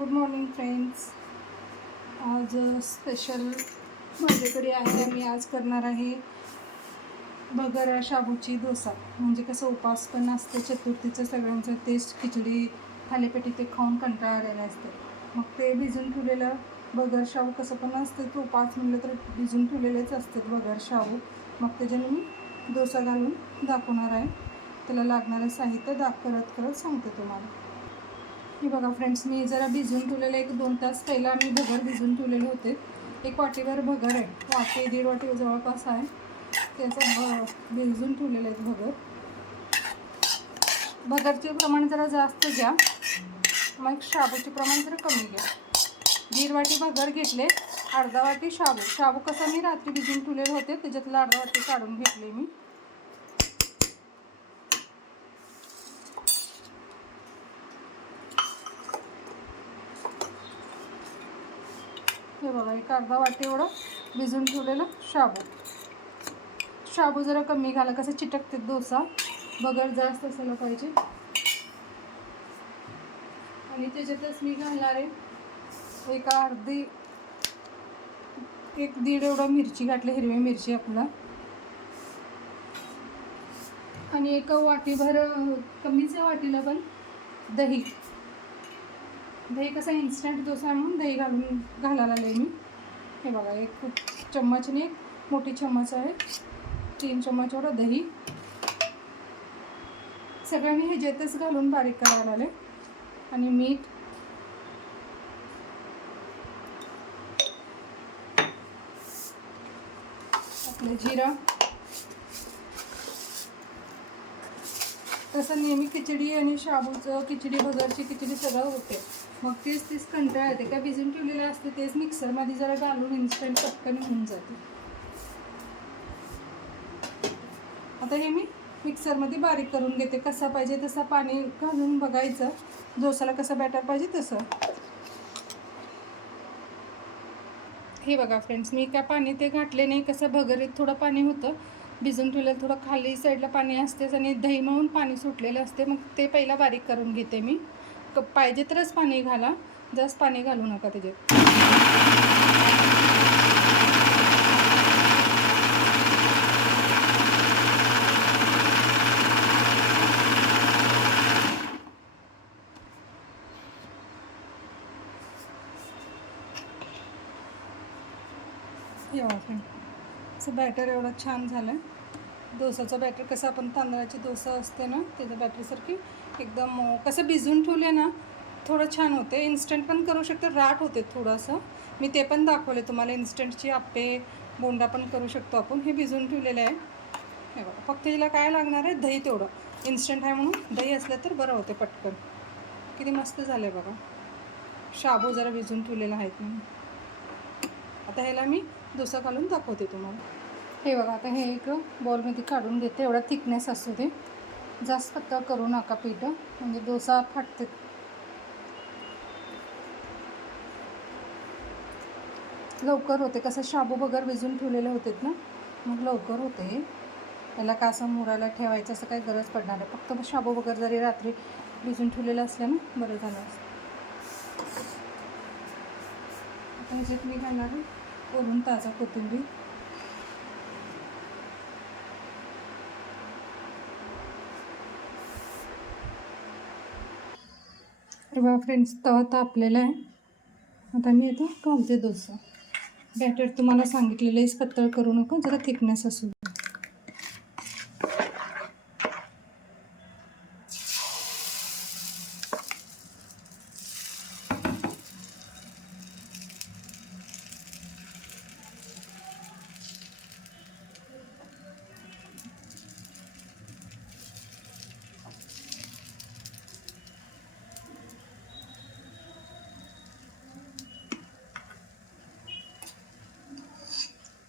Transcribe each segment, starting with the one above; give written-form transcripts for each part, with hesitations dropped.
Good morning friends. आज special माझ्याकडे आहे. मी आज करणार आहे भगर शाबूची डोसा. म्हणजे कसं उपास पण असते चतुर्थीचं सगळ्यांचं, तेच खिचडी थालीपीठ ते खाऊन कंटाळा आलेला असते. मग ते भिजून ठेवलेलं भगर शाबू कसं पण असते, तो उपास म्हणलं तर भिजून ठेवलेलेच असतात भगर शाबू. मग त्याच्याने मी डोसा घालून दाखवणार आहे. त्याला लागणारं साहित्य करत सांगते तुम्हाला. हे बघा फ्रेंड्स, मी जरा भिजून ठेवलेलं 1-2 तास पहिला मी भगर भिजून ठेवलेले होते. 1 वाटीभर भगर आहे, वाटी 1.5 वाटी जवळपास आहे. त्याचं भिजून ठेवलेलं आहे भगर. भगरचे प्रमाण जरा जास्त घ्या, मग शाबूचे प्रमाण जरा कमी घ्या. 1.5 वाटी भगर घेतले, अर्धा वाटी शाबू कसं मी रात्री भिजून ठेवलेले होते, त्याच्यातलं अर्धा वाटी काढून घेतले मी. हे बघा, 1 अर्धा वाटी एवढं भिजून ठेवलेलं शाबू जरा कमी घाला, कसं चिटकते डोसा. भगर जास्त असायला पाहिजे. आणि त्याच्यातच मी घालणार आहे 1-1.5 एवढं मिरची घातली, हिरवी मिरची आपला. आणि 1 वाटीभर कमीच्या वाटीला पण दही कसं इन्स्टंट डोसा म्हणून दही घालायला लागले मी. हे बघा, 1 चम्मच आणि 1 मोठी चम्मच आहे, 3 चम्मच एवढं दही. सगळ्यांनी हे जेतच घालून बारीक करायला लागले. आणि मीठ, आपलं जिरं. तसं नेहमी खिचडी आणि शाबूचं खिचडी, भगरची खिचडी सगळं होते. मग तेच कंटाळा येते. काय भिजून ठेवलेलं असते, तेच मिक्सरमध्ये जरा घालून इन्स्टंट पटकन होऊन जाते. आता हे मी मिक्सरमध्ये बारीक करून घेते. कसा पाहिजे तसा पाणी घालून बघायचं, डोसाला कसं बॅटर पाहिजे तसं. हे बघा फ्रेंड्स, मी काय पाणी ते घातले नाही. कसं भगरीत थोडं पाणी होतं, भिजून ठेवलेलं थोडं खाली साईडला पाणी असतेच, आणि दही मळून पाणी सुटलेलं असते. मग ते पहिला बारीक करून घेते मी. पाहिजे तरच पाणी घाला, जास्त पाणी घालू नका त्याच्यात. एवढं असं बॅटर एवढं छान झालं. डोसाचं बॅटर कसं आपण तांदळाची डोसा असते ना, त्याचं बॅटरसारखी एकदम कसं भिजून ठेवले ना, थोडं छान होते. इन्स्टंट पण करू शकते, राट होते थोडंसं. मी ते पण दाखवले तुम्हाला. इन्स्टंटची आप्पे, बोंडा पण करू शकतो आपण. हे भिजून ठेवलेलं आहे. हे बघा, फक्त हिला काय लागणार आहे, दही. तेवढं इन्स्टंट आहे म्हणून दही असलं तर बरं होते पटकन. किती मस्त झालं आहे बघा. शाबू जरा भिजून ठेवलेला आहेत म्हणून. आता ह्याला मी डोसा घालून दाखवते तुम्हाला. हे बघा, आता हे एक बॉलमध्ये काढून घेते. एवढा थिकनेस असू दे, जास्त पातळ करू नका पीठ, म्हणजे डोसा फाटते. लवकर होते. कसं शाबू भगर भिजून ठेवलेले होते ना, मग लवकर होते. त्याला का असं मुरायला ठेवायचं असं काही गरज पडणार आहे. फक्त शाबू भगर जरी रात्री भिजून ठेवलेलं असलं ना, बरं झालं असतं. आता ह्याच्यात मी घालणार आहे वरून ताजा कोथिंबीर. हे बघा फ्रेंड्स, तवा तापलेला आहे. आता मी आता घालते डोसा. बॅटर तुम्हाला सांगितलेलं आहे, पातळ करू नका, जरा थिकनेस असू दे.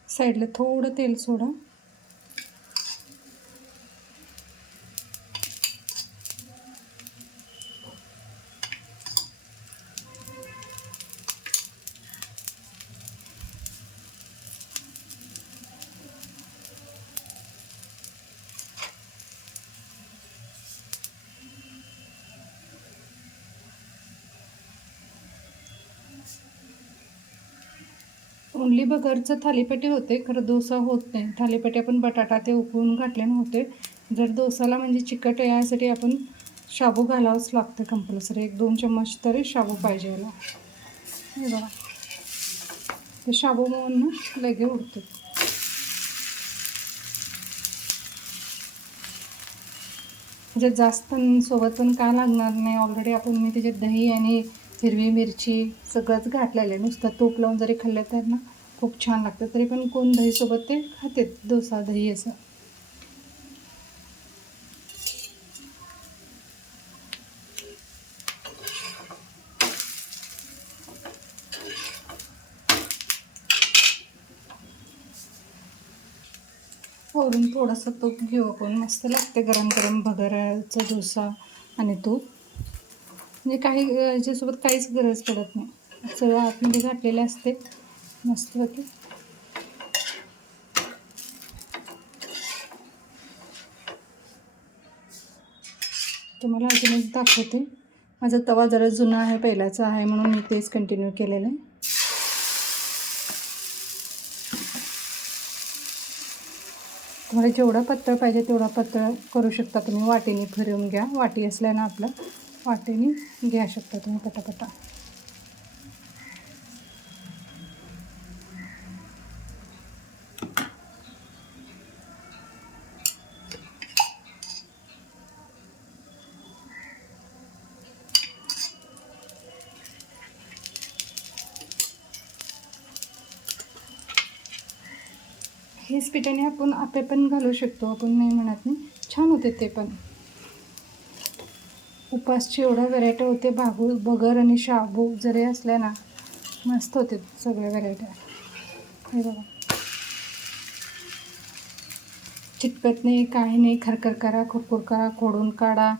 साईडला थोडं तेल सोडा. ओन्ली बघरचं थालीपीठ होते, खरं डोसा होत नाही. थालीपीठ आपण बटाटा ते उकळून घातल्याने होते. जर डोसाला म्हणजे चिकट यासाठी आपण शाबू घालावंच लागतं कंपल्सरी. 1-2 चम्मच तरी शाबू पाहिजे याला. हे बघा, ते शाबू मऊन ना लगे उडते. म्हणजे जास्त पण सोबत पण काय लागणार नाही. ऑलरेडी आपण मी त्याच्यात दही आणि हिरवी मिरची सगळंच घातलेलं आहे. नुसतं तूप लावून जरी खाल्लं तर ना खूप छान लागतं. तरी पण कोण दहीसोबत ते खाते, डोसा दही असं. वरून थोडंसं तूप घेऊ आपण. मस्त लागते गरम गरम भगराचा डोसा आणि तूप. म्हणजे काही याच्यासोबत काहीच गरज पडत नाही. सगळं आतमध्ये घातलेले असते मस्त होते. तुम्हाला अजूनच दाखवते. माझा तवा जरा जुना आहे, पहिल्याचा आहे, म्हणून मी तेच कंटिन्यू केलेलं आहे. तुम्हाला जेवढा पातळ पाहिजे तेवढा पातळ करू शकता तुम्ही. वाटीने फिरवून घ्या. वाटी असल्यानं आपलं वाटीने घ्या शकता तुम्ही पटापटा. हेच पिठाने आपण आपे पण घालू शकतो, आपण नाही म्हणत नाही. छान होते ते पण. उपासची एवढ्या व्हरायटी होते. बगर आणि शाबू जरी असल्या ना मस्त होते सगळ्या व्हरायट्या. हे बघा, चिटकत नाही, काही नाही. खरखर करा, कुरकुर करा, खोडून काढा,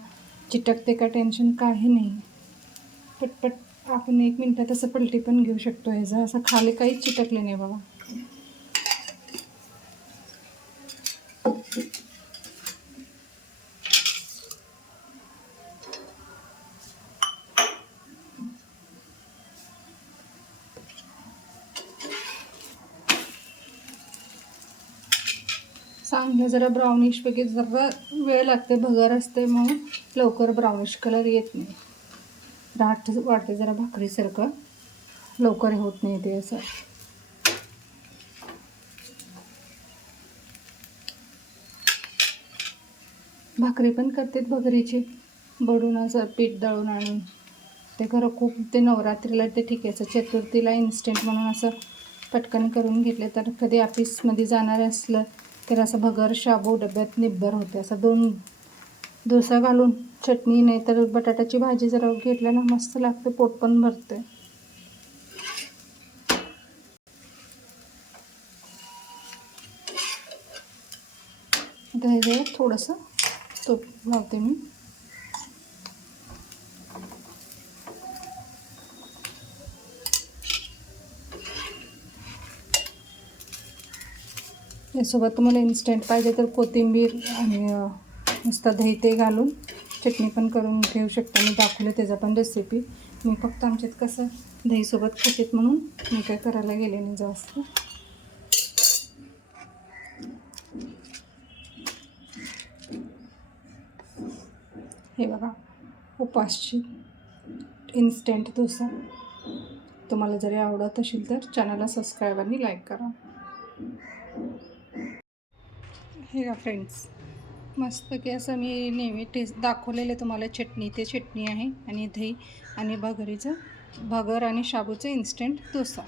चिटकते का टेन्शन काही नाही. पटपट आपण 1 मिनटात असं पलटी पण घेऊ शकतो. ह्याचं असं खाली काहीच चिटकले नाही बघा. चांगलं जरा ब्राउनिश पैकी जरा वेळ लागते. भगर असते म्हणून लवकर ब्राउनिश कलर येत नाही. दाट वाटते जरा भाकरीसारखं, लवकर होत नाही ते असं. भाकरी पण करतात भगरीची, बडून असं पीठ दळून आणून. ते खरं खूप ते नवरात्रीला ते ठीक आहे. असं चतुर्थीला इन्स्टंट म्हणून असं पटकन करून घेतले तर कधी ऑफिसमध्ये जाणार असलं तर असं भगर शाबू डब्यात निब्बर होते. असं 2 डोसा घालून चटणी नाही तर बटाट्याची भाजी जरा घेतल्या ना मस्त लागते, पोट पण भरते. आता हे थोडंसं तूप लावते मी. यासोबत तुम्हाला इन्स्टंट पाहिजे तर कोथिंबीर आणि नुसतं दही ते घालून चटणी पण करून घेऊ शकता. मी दाखवले त्याचा पण रेसिपी. मी फक्त आमच्यात कसं दहीसोबत खातात म्हणून मी काय करायला गेले नाही जास्त. हे बघा, उपासची इन्स्टंट डोसा. तुम्हाला जरी आवडत असेल तर चॅनलला सबस्क्राईब आणि लाईक करा. हे का फ्रेंड्स, मस्त की असं मी नेहमी टेस्ट दाखवलेलं तुम्हाला. चटणी ते चटणी आहे आणि दही आणि भगर आणि शाबूचं इन्स्टंट डोसा.